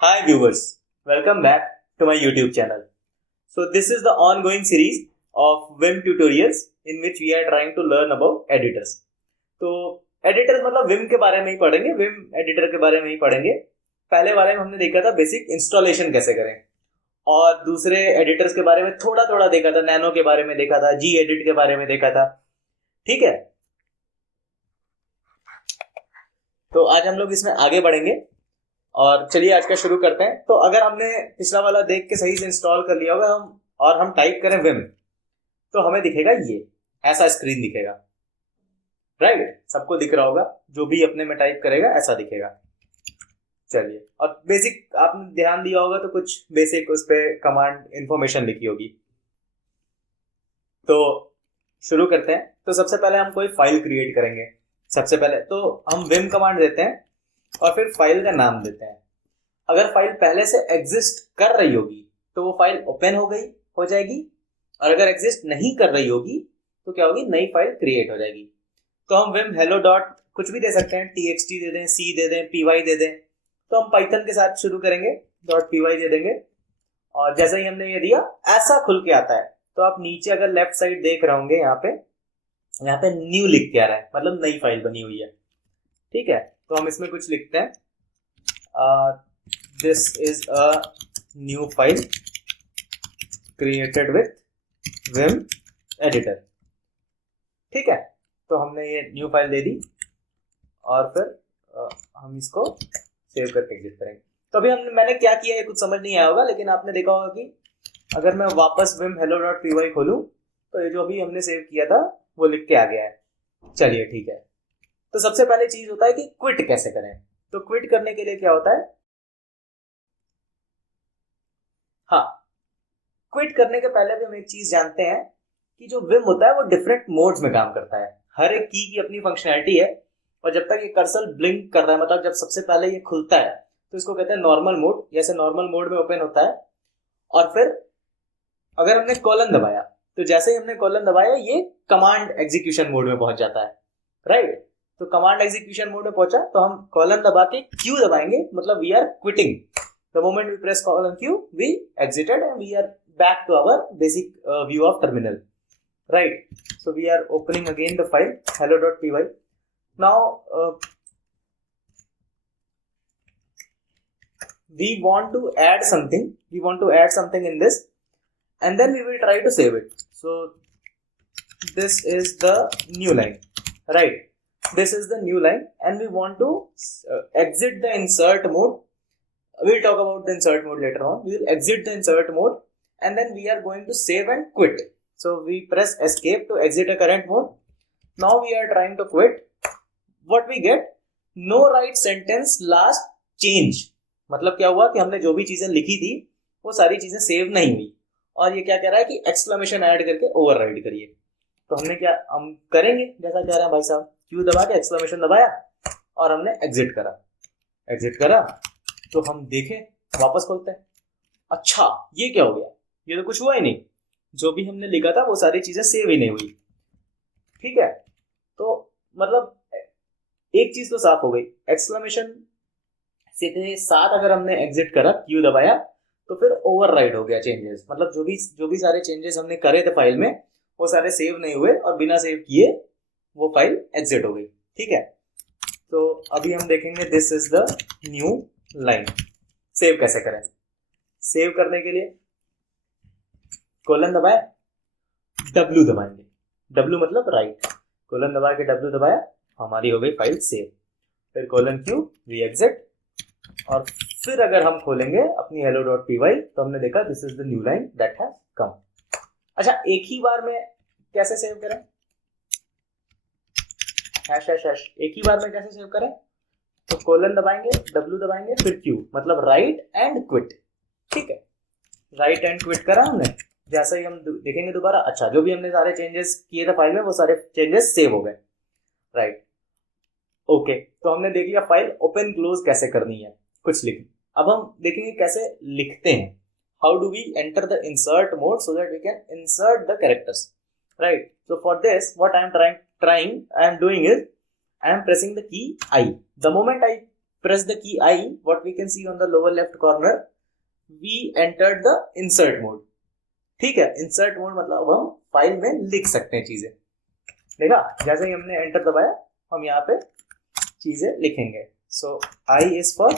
Hi viewers, welcome back to my YouTube channel. So this is the ongoing series of Vim tutorials in which we are trying to learn about editors. तो editors मतलब Vim के बारे में ही पढ़ेंगे, Vim editor के बारे में ही पढ़ेंगे. पहले वाले में हमने देखा था बेसिक इंस्टॉलेशन कैसे करें और दूसरे एडिटर्स के बारे में थोड़ा थोड़ा देखा था, नैनो के बारे में देखा था, जी एडिट के बारे में देखा था. ठीक है, तो आज हम लोग इसमें आगे बढ़ेंगे और चलिए आज का शुरू करते हैं. तो अगर हमने पिछला वाला देख के सही से इंस्टॉल कर लिया होगा हम टाइप करें विम तो हमें दिखेगा ये ऐसा स्क्रीन दिखेगा. राइट, सबको दिख रहा होगा, जो भी अपने में टाइप करेगा ऐसा दिखेगा. चलिए, और बेसिक आपने ध्यान दिया होगा तो कुछ बेसिक उस पर कमांड इंफॉर्मेशन लिखी होगी. तो शुरू करते हैं. तो सबसे पहले हम कोई फाइल क्रिएट करेंगे. सबसे पहले तो हम विम कमांड देते हैं और फिर फाइल का नाम देते हैं. अगर फाइल पहले से एग्जिस्ट कर रही होगी तो वो फाइल ओपन हो जाएगी, और अगर एग्जिस्ट नहीं कर रही होगी तो क्या होगी, नई फाइल क्रिएट हो जाएगी. तो हम विम हेलो डॉट कुछ भी दे सकते हैं, txt दे दें, c दे दें, py दे दें. तो हम पाइथन के साथ शुरू करेंगे, .py दे देंगे और जैसे ही हमने ये दिया ऐसा खुल के आता है. तो आप नीचे अगर लेफ्ट साइड देख रहे होंगे, यहाँ पे न्यू लिख के आ रहा है, मतलब नई फाइल बनी हुई है. ठीक है, तो हम इसमें कुछ लिखते हैं, this is a new file created with Vim editor. ठीक है, तो हमने ये न्यू फाइल दे दी और फिर हम इसको सेव करके एग्जिट करेंगे. तो अभी मैंने क्या किया ये कुछ समझ नहीं आया होगा, लेकिन आपने देखा होगा कि अगर मैं वापस विम हेलो डॉट py खोलूं तो ये जो अभी हमने सेव किया था वो लिख के आ गया है. चलिए ठीक है. तो सबसे पहले चीज होता है कि क्विट कैसे करें. तो क्विट करने के लिए क्या होता है, हाँ, क्विट करने के पहले भी हम एक चीज जानते हैं कि जो विम होता है वो डिफरेंट मोड्स में काम करता है. हर एक की अपनी फंक्शनैलिटी है, और जब तक ये कर्सर ब्लिंक कर रहा है, मतलब जब सबसे पहले ये खुलता है तो इसको कहते हैं नॉर्मल मोड. जैसे नॉर्मल मोड में ओपन होता है, और फिर अगर हमने कॉलन दबाया तो जैसे ही हमने कॉलन दबाया ये कमांड एग्जीक्यूशन मोड में पहुंच जाता है. राइट, तो कमांड एग्जीक्यूशन मोड में पहुंचा तो हम कॉलन दबा के क्यू दबाएंगे, मतलब we are quitting. The moment we press colon Q we exited and we are back to our basic view of terminal. Right, so we are opening again the file hello.py. Now we want to add something in this, and then we will try to save it. So this is the new line. Right, this is the new line, and we want to exit the insert mode. We'll talk about the insert mode later on. We will exit the insert mode, and then we are going to save and quit. So we press escape to exit a current mode. Now we are trying to quit. What we get, no write sentence last change. मतलब क्या हुआ कि हमने जो भी चीजें लिखी थी वो सारी चीजें सेव नहीं हुई, और ये क्या कह रहा है कि एक्सक्लेमेशन ऐड करके ओवरराइड करिए. तो हम करेंगे जैसा कह रहे हैं भाई साहब, क्यू दबा के एक्सक्लेमेशन दबाया और हमने एग्जिट करा. तो हम देखें, वापस खोलते हैं, अच्छा ये क्या हो गया, ये तो कुछ हुआ ही नहीं, जो भी हमने लिखा था वो सारी चीजें सेव ही नहीं हुई. ठीक है, तो मतलब एक चीज तो साफ हो गई, एक्सक्लेमेशन से साथ अगर हमने एग्जिट करा, क्यू दबाया, तो फिर ओवरराइड हो गया चेंजेस. मतलब जो भी सारे चेंजेस हमने करे थे फाइल में वो सारे सेव नहीं हुए, और बिना सेव किए वो फाइल एग्जिट हो गई. ठीक है, तो अभी हम देखेंगे this is the new line. Save कैसे करें. सेव करने के लिए कोलन दबाए, W दबाएंगे, W मतलब राइट, कोलन दबा के W दबाया, हमारी हो गई फाइल सेव. फिर कोलन क्यू, वी एग्जिट, और फिर अगर हम खोलेंगे अपनी hello.py तो हमने देखा this is the new line that has come. अच्छा, एक ही बार में कैसे सेव करें, हैश एक ही बार में कैसे सेव करें. तो कोलन दबाएंगे, W दबाएंगे, फिर Q मतलब राइट एंड क्विट. ठीक है, राइट एंड क्विट करा हमने. जैसे ही हम देखेंगे दोबारा, अच्छा जो भी हमने सारे चेंजेस किए थे फाइल में वो सारे चेंजेस सेव हो गए. राइट, ओके, तो हमने देख लिया फाइल ओपन क्लोज कैसे करनी है, कुछ लिख. अब हम देखेंगे कैसे लिखते हैं. How do we enter the insert mode so that we can insert the characters. Right, so for this what I am doing is I am pressing the key I. The moment I press the key I, what we can see on the lower left corner, we entered the insert mode. ठीक है, insert mode मतलब अब हम file में लिख सकते हैं चीजें. देखा, जैसे ही हमने एंटर दबाया हम यहाँ पे चीजें लिखेंगे. So I is for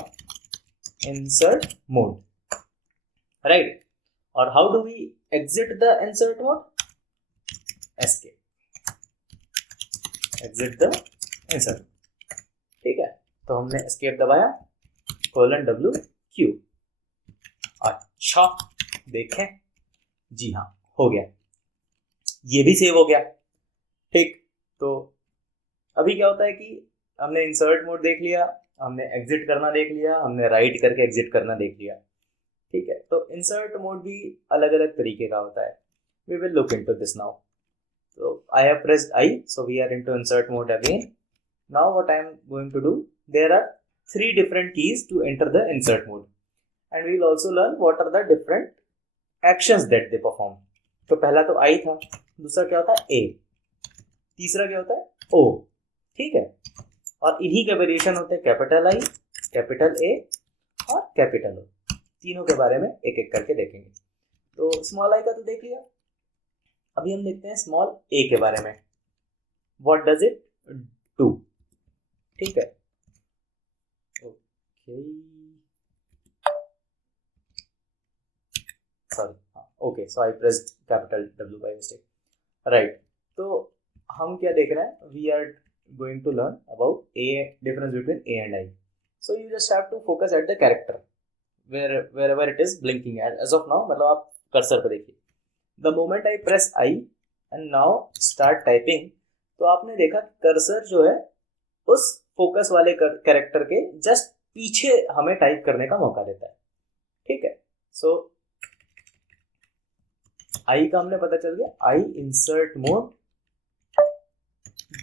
insert mode, right? और how do we exit the insert mode? Escape. Exit the insert. ठीक है, तो हमने escape दबाया, :W_Q. अच्छा, देखें, जी हाँ, हो गया, ये भी सेव हो गया. ठीक, तो अभी क्या होता है कि हमने इंसर्ट मोड देख लिया, हमने एग्जिट करना देख लिया, हमने राइट करके एग्जिट करना देख लिया. ठीक है, तो इंसर्ट मोड भी अलग अलग तरीके का होता है. We will look into this now. So I have pressed I, so we are into insert mode again. Now what I am going to do, there are 3 different keys to enter the insert mode, and we will also learn what are the different actions that they perform. तो पहला तो I था, दूसरा क्या होता है A, तीसरा क्या होता है O. ठीक है, और इन्हीं के वेरिएशन होते हैं कैपिटल I, कैपिटल A और कैपिटल O. तीनों के बारे में एक एक करके देखेंगे. तो स्मॉल I का तो देख लिया, अभी हम देखते हैं स्मॉल a के बारे में. What does it do? ठीक है, okay, sorry, okay, so I pressed capital W by mistake, right. तो हम क्या देख रहे हैं, we are going to learn about a, difference between a and I. So you just have to focus at the character wherever it is blinking as of now. मतलब आप cursor पे देखिए. The moment I press I and now start typing, तो आपने देखा cursor जो है उस फोकस वाले कैरेक्टर के जस्ट पीछे हमें टाइप करने का मौका देता है. ठीक है, सो I का हमने पता चल गया, I insert mode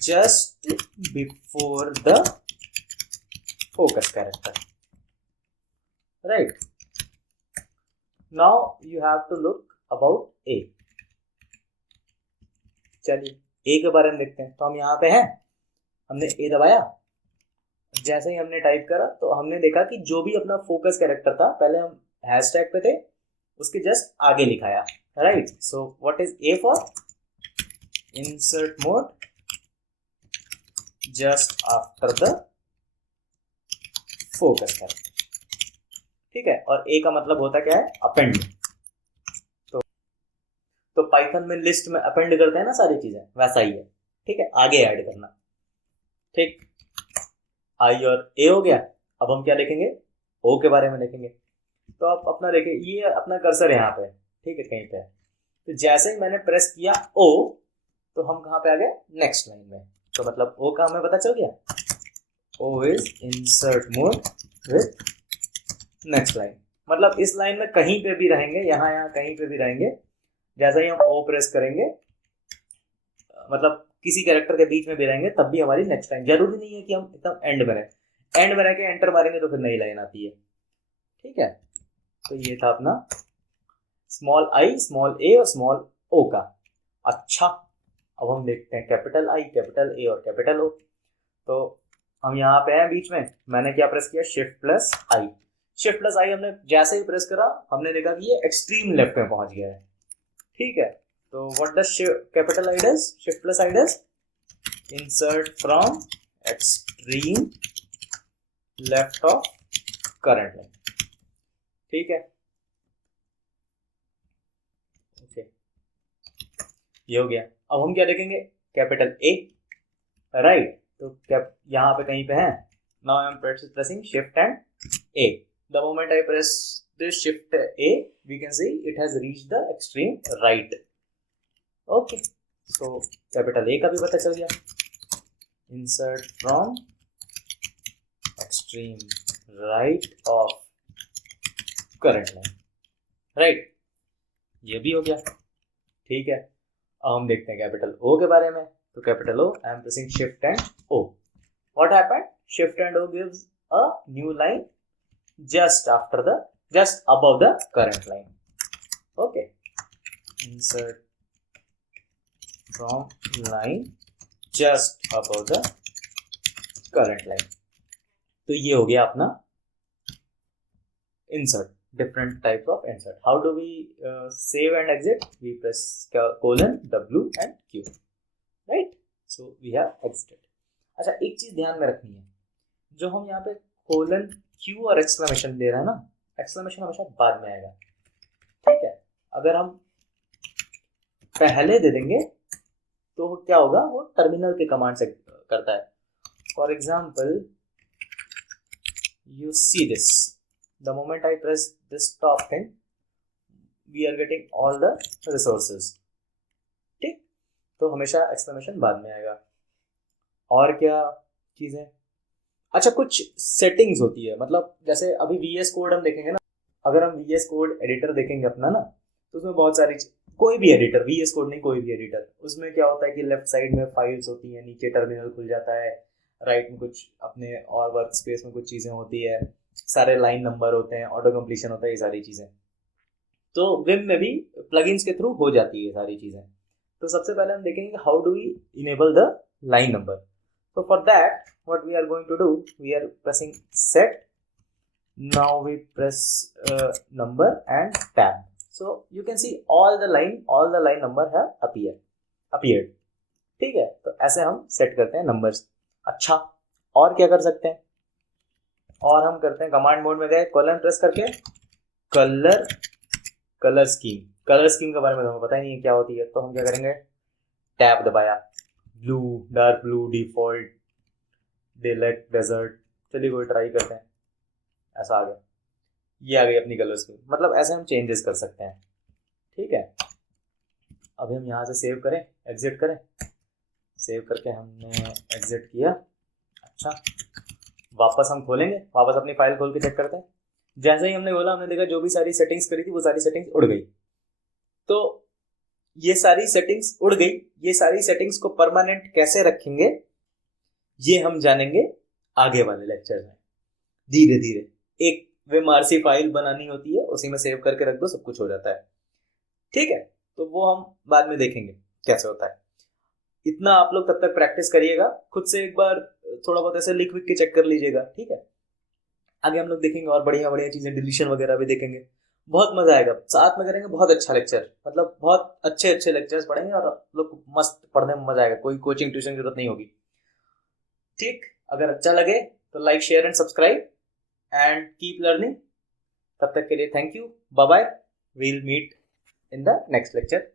just before the focus character, right? Now you have to look about A. चलिए A के बारे में देखते हैं. तो हम यहाँ पे हैं, हमने A दबाया, जैसे ही हमने टाइप करा तो हमने देखा कि जो भी अपना फोकस कैरेक्टर था, पहले हम हैशटैग पे थे, उसके जस्ट आगे लिखाया, right. So what is A for? Insert mode just after the focus character. ठीक है, और A का मतलब होता क्या है? अपेंड. तो पाइथन में लिस्ट में अपेंड करते हैं ना सारी चीजें, वैसा ही है. ठीक है, आगे ऐड करना. ठीक, आई और ए हो गया. अब हम क्या देखेंगे? ओ के बारे में देखेंगे. तो आप अपना देखिए, ये अपना कर्सर यहाँ पे, ठीक है, कहीं पे. तो जैसे ही मैंने प्रेस किया ओ, तो हम कहाँ पे आ गए? नेक्स्ट लाइन में. तो मतलब ओ का हमें पता चल गया, O is insert mode with next line. मतलब इस लाइन में कहीं पे भी रहेंगे, यहाँ कहीं पे भी रहेंगे. जैसा ही हम ओ प्रेस करेंगे, मतलब किसी कैरेक्टर के बीच में भी रहेंगे, तब भी हमारी नेक्स्ट लाइन. जरूरी नहीं है कि हम एकदम एंड में रहें. एंड में रह के एंटर मारेंगे तो फिर नई लाइन आती है. ठीक है, तो ये था अपना स्मॉल आई, स्मॉल ए और स्मॉल ओ का. अच्छा, अब हम देखते हैं कैपिटल आई, कैपिटल ए और कैपिटल ओ. तो हम यहाँ पे हैं बीच में. मैंने क्या प्रेस किया? शिफ्ट प्लस आई. शिफ्ट प्लस आई हमने जैसे ही प्रेस करा, हमने देखा कि ये एक्सट्रीम लेफ्ट में पहुंच गया है. ठीक है, तो what does capital I does? Shift plus I does insert from extreme left of current line. ठीक है, ओके, ये हो गया. अब हम क्या देखेंगे? Capital A, right. तो क्या यहाँ पे कहीं पे है? Now I am pressing shift and A. The moment I press this shift A, we can see it has reached the extreme right. Okay, so capital A का भी पता चल गया. Insert from extreme right of current line, right. ये भी हो गया. ठीक है, अब हम देखते हैं कैपिटल O के बारे में. तो capital O, I am pressing shift and O. What happened? Shift and O gives a new line just above the current line. Okay, insert from line just above the current line. तो ये हो गया अपना insert, different types of insert. How do we save and exit? We press colon W and Q, right? So we have exited. अच्छा, एक चीज ध्यान में रखनी है, जो हम यहाँ पे कोलन Q और एक्सक्लेमेशन दे रहे हैं ना, एक्सक्लेमेशन हमेशा बाद में आएगा, ठीक है? अगर हम पहले दे देंगे तो क्या होगा, वो टर्मिनल के कमांड से करता है. For example, you see this, the moment I press this top thing, we are getting all the resources, ठीक? तो हमेशा एक्सक्लेमेशन बाद में आएगा. और क्या चीजें, अच्छा कुछ सेटिंग्स होती है, मतलब जैसे अभी VS कोड हम देखेंगे ना, अगर हम VS कोड एडिटर देखेंगे अपना ना, तो उसमें बहुत सारी, कोई भी एडिटर, VS कोड नहीं, कोई भी एडिटर, उसमें क्या होता है कि लेफ्ट साइड में फाइल्स होती हैं, नीचे टर्मिनल खुल जाता है, राइट में कुछ अपने और वर्क स्पेस में कुछ चीजें होती है, सारे लाइन नंबर होते हैं, ऑटो कंप्लीशन होता है, ये सारी चीजें तो विम में भी प्लगइन्स के थ्रू हो जाती है सारी चीजें. तो सबसे पहले हम देखेंगे how do we enable the line number. So for that, what we are going to do, we are pressing set. Now we press number and tab. So you can see all the line number have appeared. ठीक है, तो ऐसे हम set करते हैं numbers. अच्छा, और क्या कर सकते हैं, और हम करते हैं कमांड मोड में गए, कॉलन प्रेस करके कलर स्कीम के बारे में हमें पता ही नहीं है क्या होती है, तो हम क्या करेंगे, टैब दबाया, blue, dark blue, default, delek, desert, चलिए कोई ट्राई करते हैं, ऐसा आ गया, ये आ गई अपनी कलर स्कीम. मतलब ऐसे हम चेंजेस कर सकते हैं, ठीक है? अभी हम यहाँ से सेव करें, एग्जिट करें, सेव करके हमने एग्जिट किया. अच्छा, वापस हम खोलेंगे, वापस अपनी फाइल खोल के चेक करते हैं. जैसे ही हमने खोला, हमने देखा जो भी सारी सेटिंग्स करी थी वो सारी सेटिंग्स उड़ गई. तो ये सारी सेटिंग्स उड़ गई, ये सारी सेटिंग्स को परमानेंट कैसे रखेंगे ये हम जानेंगे आगे वाले लेक्चर में. धीरे धीरे एक विमआरसी फाइल बनानी होती है, उसी में सेव करके रख दो, सब कुछ हो जाता है, ठीक है? तो वो हम बाद में देखेंगे कैसे होता है. इतना आप लोग तब तक प्रैक्टिस करिएगा, खुद से एक बार थोड़ा बहुत ऐसे लिख के चेक कर लीजिएगा, ठीक है? आगे हम लोग देखेंगे और बढ़िया बढ़िया चीजें, डिलीशन वगैरह भी देखेंगे, बहुत मजा आएगा, साथ में करेंगे. बहुत अच्छा लेक्चर, मतलब बहुत अच्छे लेक्चर्स पढ़ेंगे और आप लोग मस्त पढ़ने में मजा आएगा, कोई कोचिंग ट्यूशन की जरूरत नहीं होगी, ठीक? अगर अच्छा लगे तो like, share and subscribe and keep learning. तब तक के लिए thank you, bye bye, we'll meet in the next lecture.